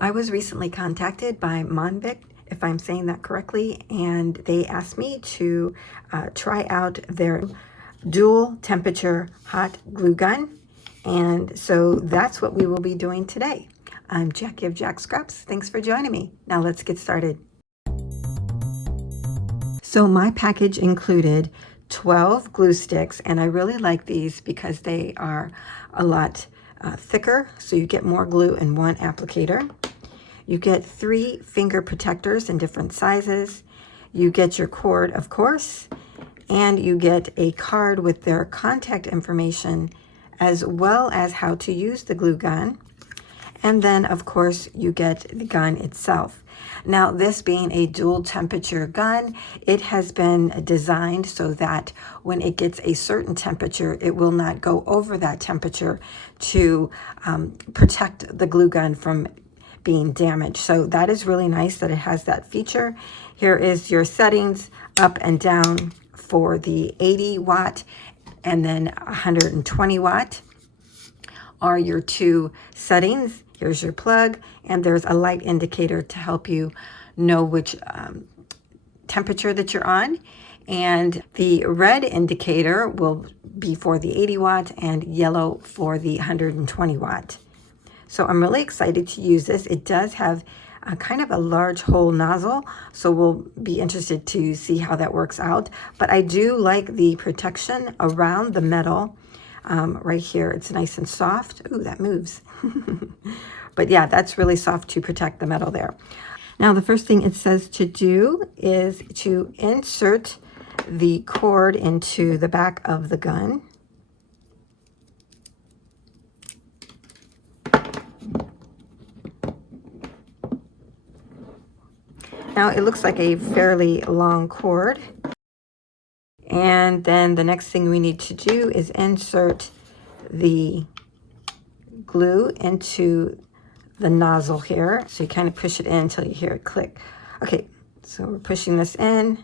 I was recently contacted by Monvict, if I'm saying that correctly, and they asked me to try out their dual temperature hot glue gun. And so that's what we will be doing today. I'm Jacqs of Jacqs. Thanks for joining me. Now let's get started. So my package included 12 glue sticks, and I really like these because they are a lot thicker, so you get more glue in one applicator. You get 3 finger protectors in different sizes. You get your cord, of course, and you get a card with their contact information as well as how to use the glue gun. And then, of course, you get the gun itself. Now, this being a dual temperature gun, it has been designed so that when it gets a certain temperature, it will not go over that temperature to protect the glue gun from being damaged. So that is really nice that it has that feature. Here is your settings up and down for the 80 watt and then 120 watt are your 2 settings. Here's your plug, and there's a light indicator to help you know which temperature that you're on. And the red indicator will be for the 80 watt and yellow for the 120 watt. So I'm really excited to use this. It does have a kind of a large hole nozzle, so we'll be interested to see how that works out. But I do like the protection around the metal right here. It's nice and soft. Ooh, that moves. But yeah, that's really soft to protect the metal there. Now, the first thing it says to do is to insert the cord into the back of the gun. Now, it looks like a fairly long cord. And then the next thing we need to do is insert the glue into the nozzle here. So you kind of push it in until you hear it click. Okay, so we're pushing this in.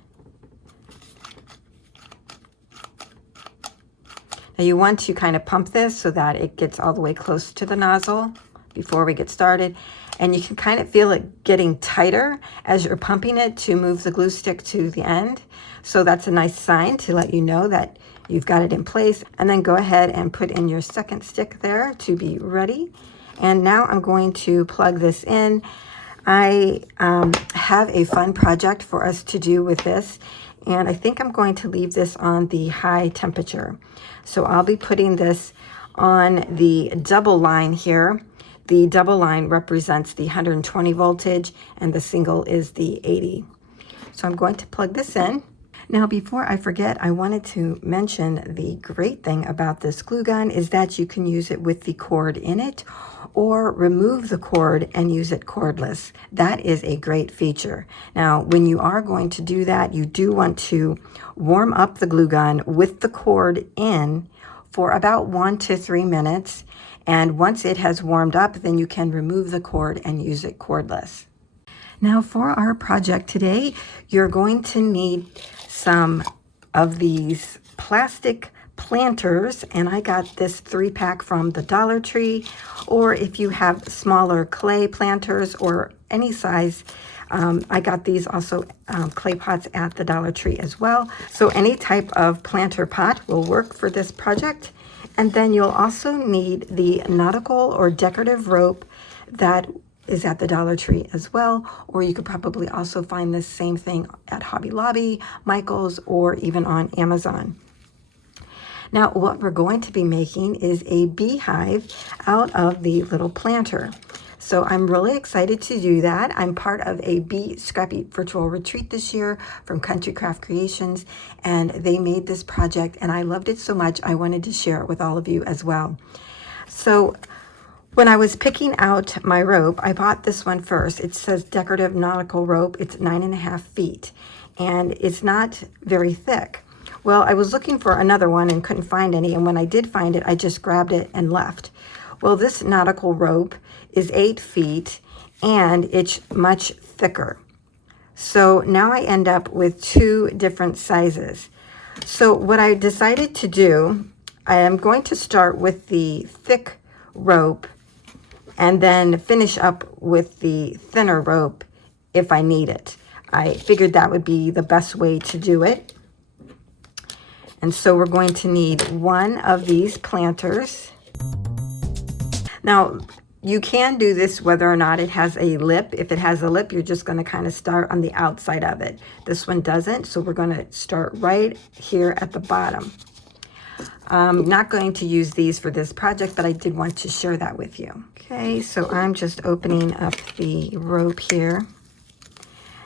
Now you want to kind of pump this so that it gets all the way close to the nozzle before we get started. And you can kind of feel it getting tighter as you're pumping it to move the glue stick to the end. So that's a nice sign to let you know that you've got it in place. And then go ahead and put in your second stick there to be ready. And now I'm going to plug this in. I have a fun project for us to do with this, and I think I'm going to leave this on the high temperature. So I'll be putting this on the double line here. The double line represents the 120 voltage and the single is the 80. So I'm going to plug this in. Now, before I forget, I wanted to mention the great thing about this glue gun is that you can use it with the cord in it or remove the cord and use it cordless. That is a great feature. Now, when you are going to do that, you do want to warm up the glue gun with the cord in for about 1 to 3 minutes. And once it has warmed up, then you can remove the cord and use it cordless. Now, for our project today, you're going to need some of these plastic planters, and I got this 3-pack from the Dollar Tree, or if you have smaller clay planters or any size, I got these also clay pots at the Dollar Tree as well. So any type of planter pot will work for this project. And then you'll also need the nautical or decorative rope that is at the Dollar Tree as well, or you could probably also find this same thing at Hobby Lobby, Michael's, or even on Amazon. Now, what we're going to be making is a beehive out of the little planter. So I'm really excited to do that. I'm part of a bee scrappy virtual retreat this year from Country Craft Creations, and they made this project and I loved it so much I wanted to share it with all of you as well. So when I was picking out my rope, I bought this one first. It says decorative nautical rope. It's 9.5 feet and it's not very thick. Well, I was looking for another one and couldn't find any, and when I did find it, I just grabbed it and left. Well, this nautical rope is 8 feet and it's much thicker. So now I end up with 2 different sizes. So what I decided to do, I am going to start with the thick rope and then finish up with the thinner rope if I need it. I figured that would be the best way to do it. And so we're going to need one of these planters. Now, you can do this whether or not it has a lip. If it has a lip, you're just going to kind of start on the outside of it. This one doesn't, so we're going to start right here at the bottom. I'm not going to use these for this project, but I did want to share that with you. Okay, so I'm just opening up the rope here.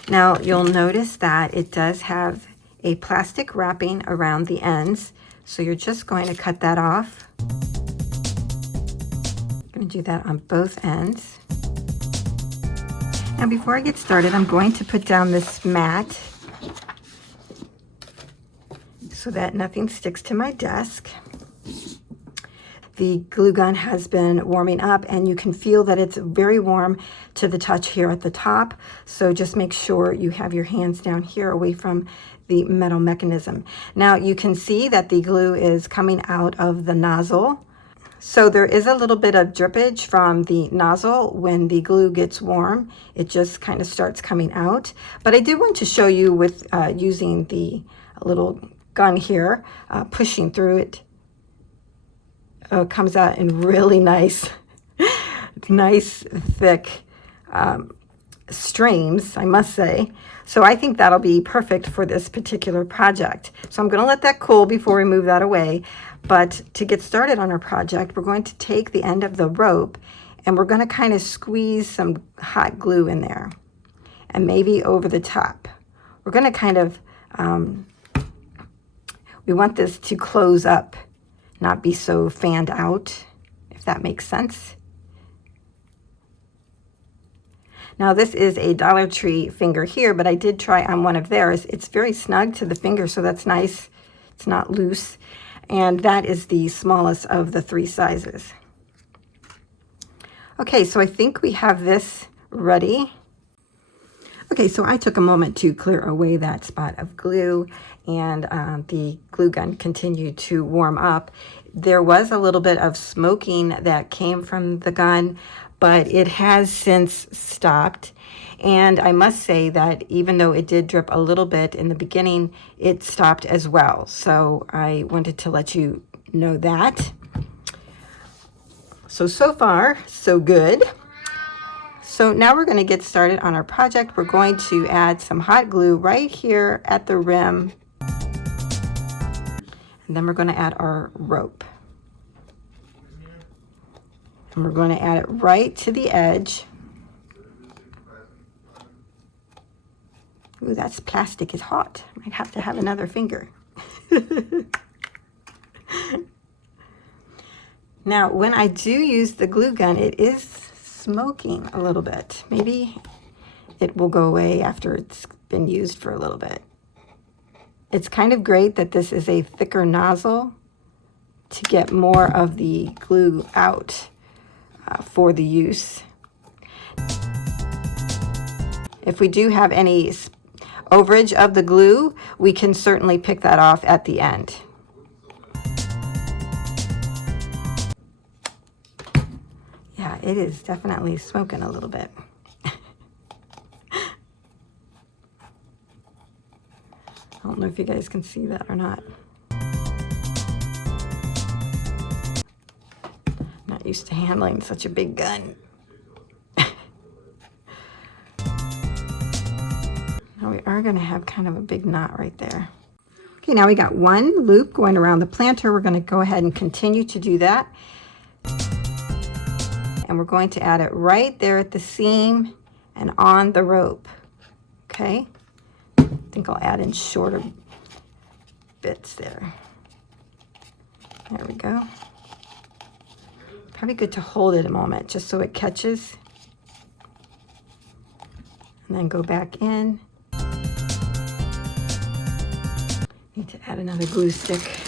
Now, you'll notice that it does have a plastic wrapping around the ends, so you're just going to cut that off. I'm going to do that on both ends. Now, before I get started, I'm going to put down this mat so that nothing sticks to my desk. The glue gun has been warming up, and you can feel that it's very warm to the touch here at the top. So just make sure you have your hands down here away from the metal mechanism. Now you can see that the glue is coming out of the nozzle. So there is a little bit of drippage from the nozzle. When the glue gets warm, it just kind of starts coming out. But I did want to show you with using the little gun here, pushing through it. Oh, it comes out in really nice, nice thick streams, I must say. So I think that'll be perfect for this particular project. So I'm going to let that cool before we move that away. But to get started on our project, we're going to take the end of the rope and we're going to kind of squeeze some hot glue in there and maybe over the top. We're going to kind of, we want this to close up, not be so fanned out, if that makes sense. Now this is a Dollar Tree finger here, but I did try on one of theirs. It's very snug to the finger, so that's nice. It's not loose. And that is the smallest of the 3 sizes. Okay, so I think we have this ready. Okay, so I took a moment to clear away that spot of glue, and the glue gun continued to warm up. There was a little bit of smoking that came from the gun, but it has since stopped. And I must say that even though it did drip a little bit in the beginning, it stopped as well. So I wanted to let you know that. So far, so good. So now we're going to get started on our project. We're going to add some hot glue right here at the rim. And then we're going to add our rope. And we're going to add it right to the edge. Ooh, that's plastic is hot. Might have to have another finger. Now, when I do use the glue gun, it is smoking a little bit. Maybe it will go away after it's been used for a little bit. It's kind of great that this is a thicker nozzle to get more of the glue out for the use. If we do have any overage of the glue, we can certainly pick that off at the end. Yeah, it is definitely smoking a little bit. I don't know if you guys can see that or not. Not used to handling such a big gun. Now we are going to have kind of a big knot right there. Okay, now we got one loop going around the planter. We're going to go ahead and continue to do that. And we're going to add it right there at the seam and on the rope. Okay, I think I'll add in shorter bits there. There we go. Probably good to hold it a moment just so it catches. And then go back in. Need to add another glue stick.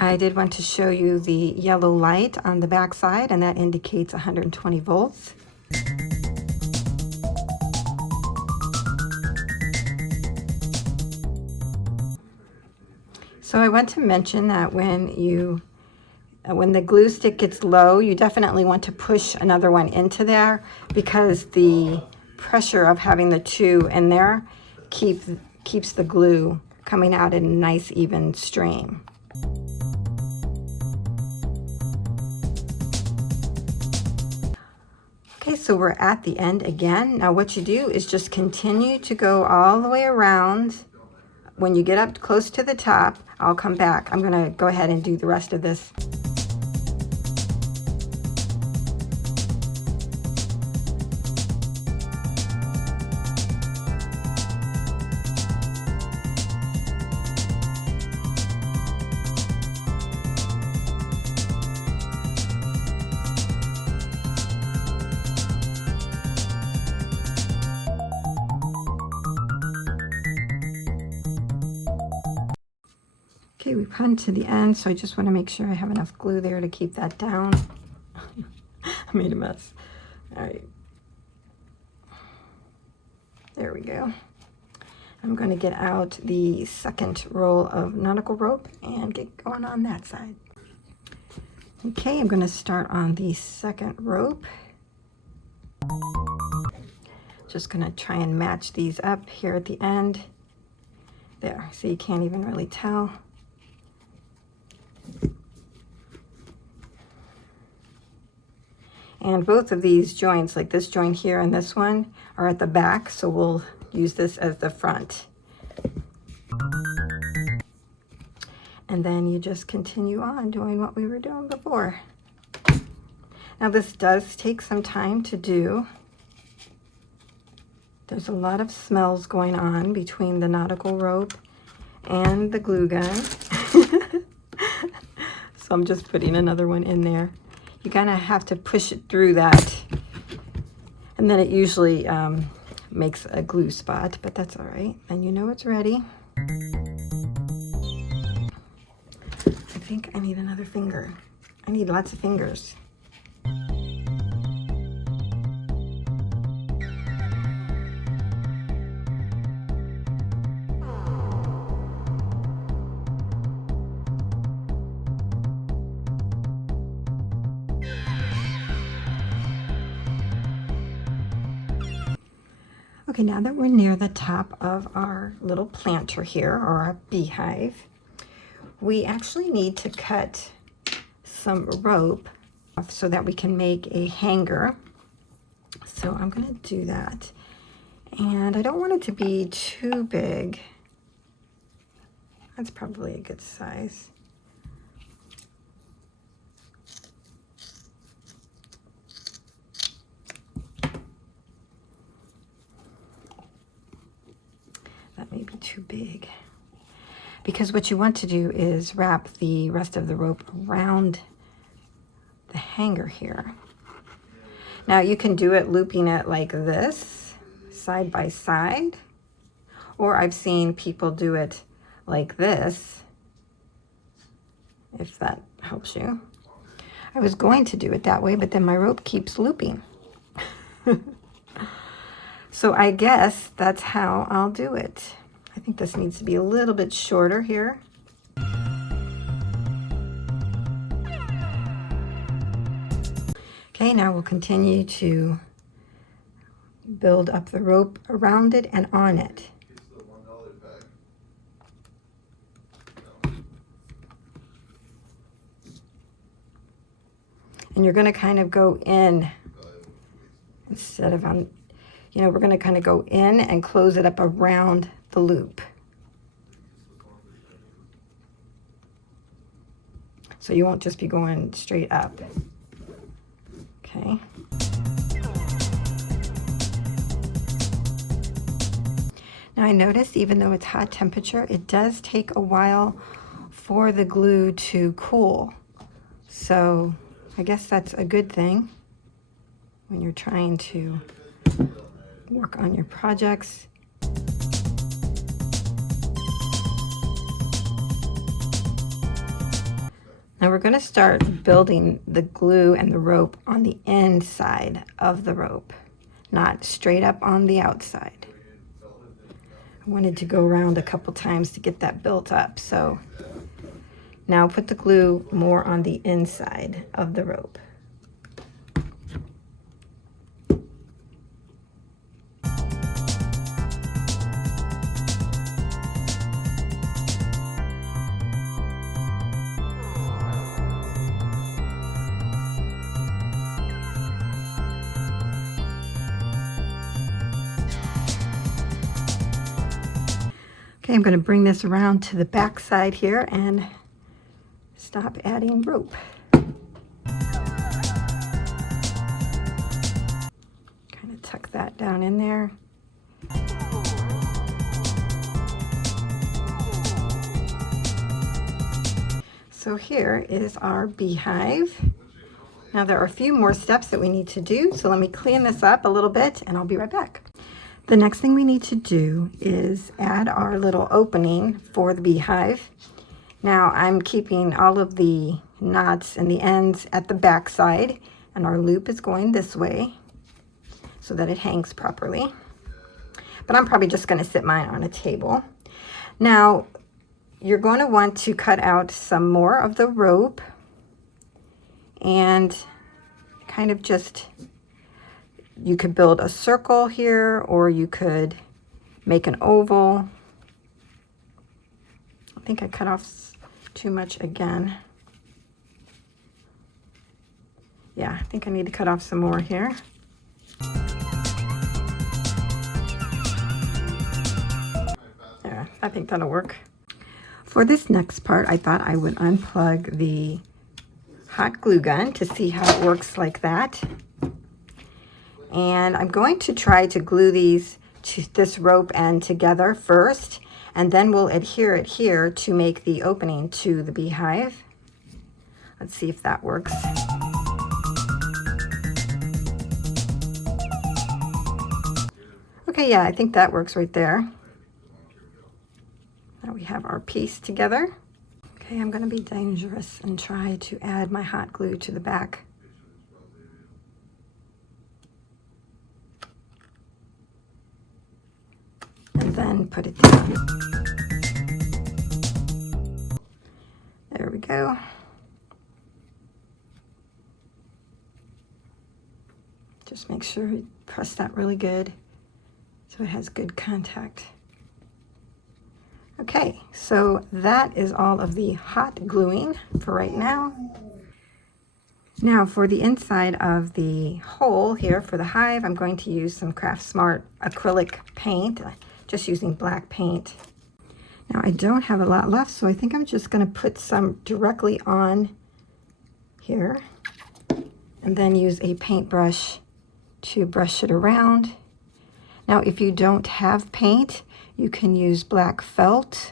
I did want to show you the yellow light on the back side, and that indicates 120 volts. So I want to mention that when you when the glue stick gets low, you definitely want to push another one into there, because the pressure of having the two in there keeps the glue coming out in a nice even stream. Okay, so we're at the end again. Now what you do is just continue to go all the way around. When you get up close to the top, I'll come back. I'm gonna go ahead and do the rest of this. Okay, we've come to the end, so I just want to make sure I have enough glue there to keep that down. I made a mess. All right. There we go. I'm going to get out the second roll of nautical rope and get going on that side. Okay, I'm going to start on the second rope. Just going to try and match these up here at the end. There, so you can't even really tell. And both of these joints, like this joint here and this one, are at the back, so we'll use this as the front. And then you just continue on doing what we were doing before. Now this does take some time to do. There's a lot of smells going on between the nautical rope and the glue gun. So I'm just putting another one in there. You kind of have to push it through that, and then it usually makes a glue spot, but that's all right. And you know it's ready. I think I need another finger. I need lots of fingers. Okay, now that we're near the top of our little planter here, or our beehive, we actually need to cut some rope off so that we can make a hanger. So I'm going to do that. And I don't want it to be too big. That's probably a good size. That may be too big, because what you want to do is wrap the rest of the rope around the hanger here. Now you can do it looping it like this, side by side, or I've seen people do it like this, if that helps you. I was going to do it that way, but then my rope keeps looping. So I guess that's how I'll do it. I think this needs to be a little bit shorter here. Okay, now we'll continue to build up the rope around it and on it. And you're going to kind of go in instead of on. You know, we're going to kind of go in and close it up around the loop. So you won't just be going straight up. Okay. Now I noticed, even though it's hot temperature, it does take a while for the glue to cool. So I guess that's a good thing when you're trying to work on your projects. Now we're going to start building the glue and the rope on the inside of the rope, not straight up on the outside. I wanted to go around a couple times to get that built up. So Now put the glue more on the inside of the rope. Okay, I'm going to bring this around to the back side here and stop adding rope. Kind of tuck that down in there. So here is our beehive. Now there are a few more steps that we need to do, so let me clean this up a little bit and I'll be right back. The next thing we need to do is add our little opening for the beehive. Now I'm keeping all of the knots and the ends at the back side, and our loop is going this way so that it hangs properly. But I'm probably just going to sit mine on a table. Now you're going to want to cut out some more of the rope and kind of just, you could build a circle here, or you could make an oval. I think I cut off too much again. Yeah, I think I need to cut off some more here. Yeah, I think that'll work. For this next part, I thought I would unplug the hot glue gun to see how it works like that. And I'm going to try to glue these to this rope end together first, and then we'll adhere it here to make the opening to the beehive. Let's see if that works. Okay, yeah, I think that works right there. Now we have our piece together. Okay, I'm going to be dangerous and try to add my hot glue to the back. And then put it down. There we go. Just make sure you press that really good so it has good contact. Okay, so that is all of the hot gluing for right now. Now for the inside of the hole here for the hive, I'm going to use some Craft Smart acrylic paint, just using black paint. Now I don't have a lot left, so I think I'm just going to put some directly on here and then use a paintbrush to brush it around. Now if you don't have paint, you can use black felt.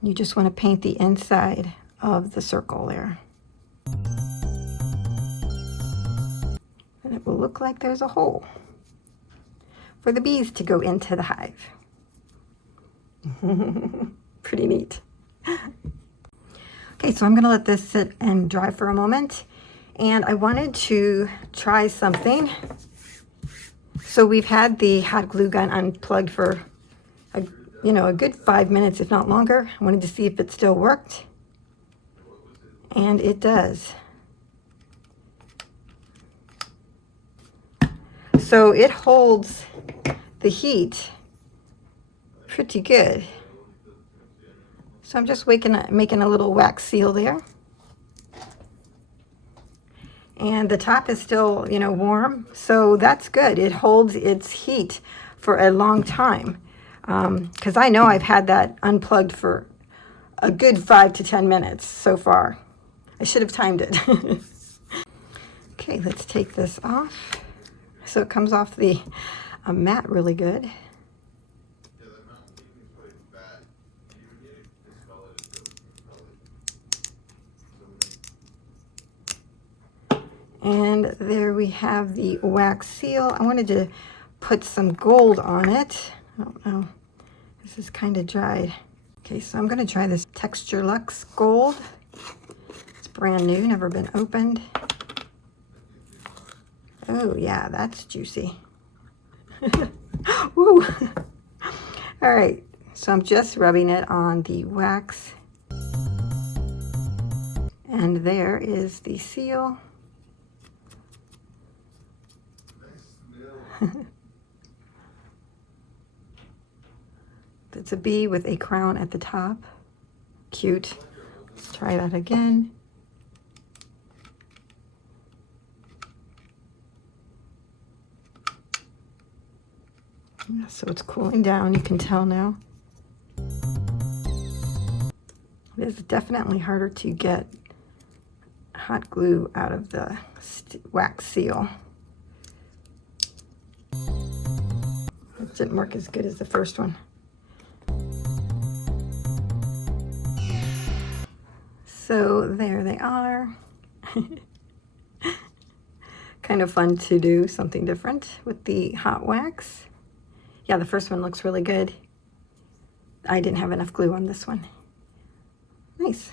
You just want to paint the inside of the circle there. And it will look like there's a hole for the bees to go into the hive. Pretty neat. Okay, so I'm going to let this sit and dry for a moment. And I wanted to try something. So we've had the hot glue gun unplugged for a good 5 minutes, if not longer. I wanted to see if it still worked. And it does. So it holds the heat pretty good. So I'm just making a little wax seal there. And the top is still, warm, so that's good. It holds its heat for a long time. Because I know I've had that unplugged for a good 5 to 10 minutes so far. I should have timed it. Okay, let's take this off. So it comes off the mat really good. And there we have the wax seal. I wanted to put some gold on it. I don't know. This is kind of dried. Okay, so I'm going to try this Texture Luxe Gold. It's brand new, never been opened. Oh, yeah, that's juicy. Woo! All right, So I'm just rubbing it on the wax. And there is the seal. It's a bee with a crown at the top. Cute. Let's try that again. Yeah, so it's cooling down, you can tell now. It is definitely harder to get hot glue out of the wax seal. It didn't work as good as the first one. So there they are. Kind of fun to do something different with the hot wax. Yeah, the first one looks really good. I didn't have enough glue on this one. Nice.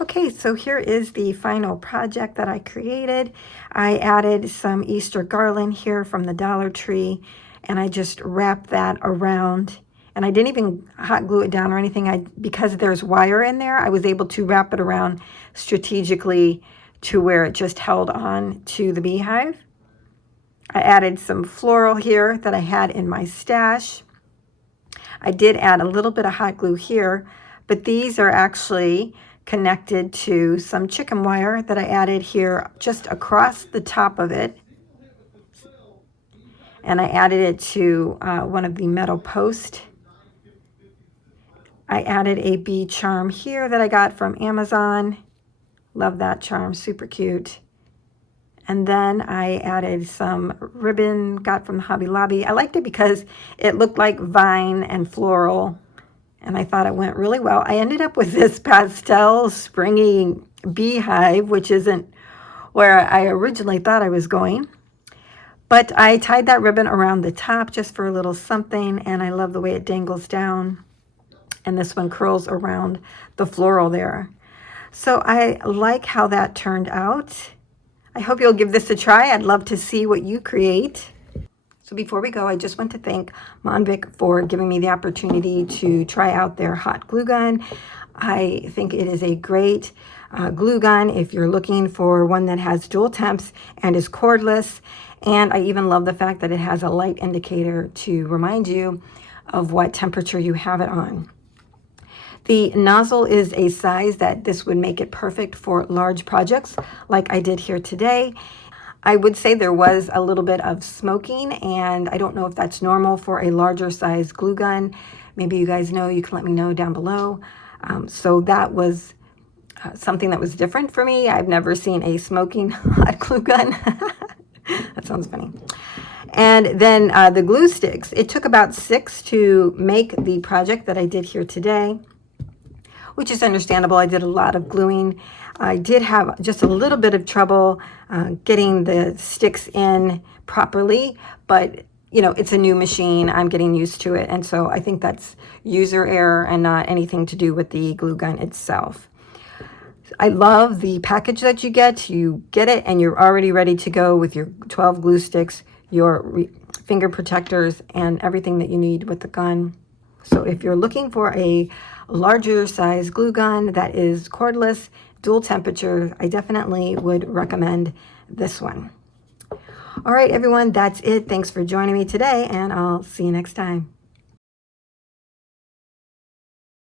Okay, so here is the final project that I created. I added some Easter garland here from the Dollar Tree, and I just wrapped that around. And I didn't even hot glue it down or anything. Because there's wire in there, I was able to wrap it around strategically to where it just held on to the beehive. I added some floral here that I had in my stash. I did add a little bit of hot glue here, but these are actually connected to some chicken wire that I added here just across the top of it. And I added it to one of the metal posts. I added a bee charm here that I got from Amazon. Love that charm, super cute. And then I added some ribbon, got from Hobby Lobby. I liked it because it looked like vine and floral, and I thought it went really well. I ended up with this pastel springy beehive, which isn't where I originally thought I was going. But I tied that ribbon around the top just for a little something, and I love the way it dangles down. And this one curls around the floral there. So I like how that turned out. I hope you'll give this a try. I'd love to see what you create. So before we go, I just want to thank Monvict for giving me the opportunity to try out their hot glue gun. I think it is a great glue gun if you're looking for one that has dual temps and is cordless. And I even love the fact that it has a light indicator to remind you of what temperature you have it on. The nozzle is a size that this would make it perfect for large projects like I did here today. I would say there was a little bit of smoking, and I don't know if that's normal for a larger size glue gun. Maybe you guys know, you can let me know down below. So that was something that was different for me. I've never seen a smoking hot glue gun. That sounds funny. And then the glue sticks. It took about 6 to make the project that I did here today, which is understandable. I did a lot of gluing. I did have just a little bit of trouble getting the sticks in properly, but you know, it's a new machine. I'm getting used to it. And so I think that's user error and not anything to do with the glue gun itself. I love the package that you get. You get it and you're already ready to go with your 12 glue sticks, your finger protectors, and everything that you need with the gun. So if you're looking for a larger size glue gun that is cordless, dual temperature, I definitely would recommend this one. All right, everyone, that's it. Thanks for joining me today, and I'll see you next time.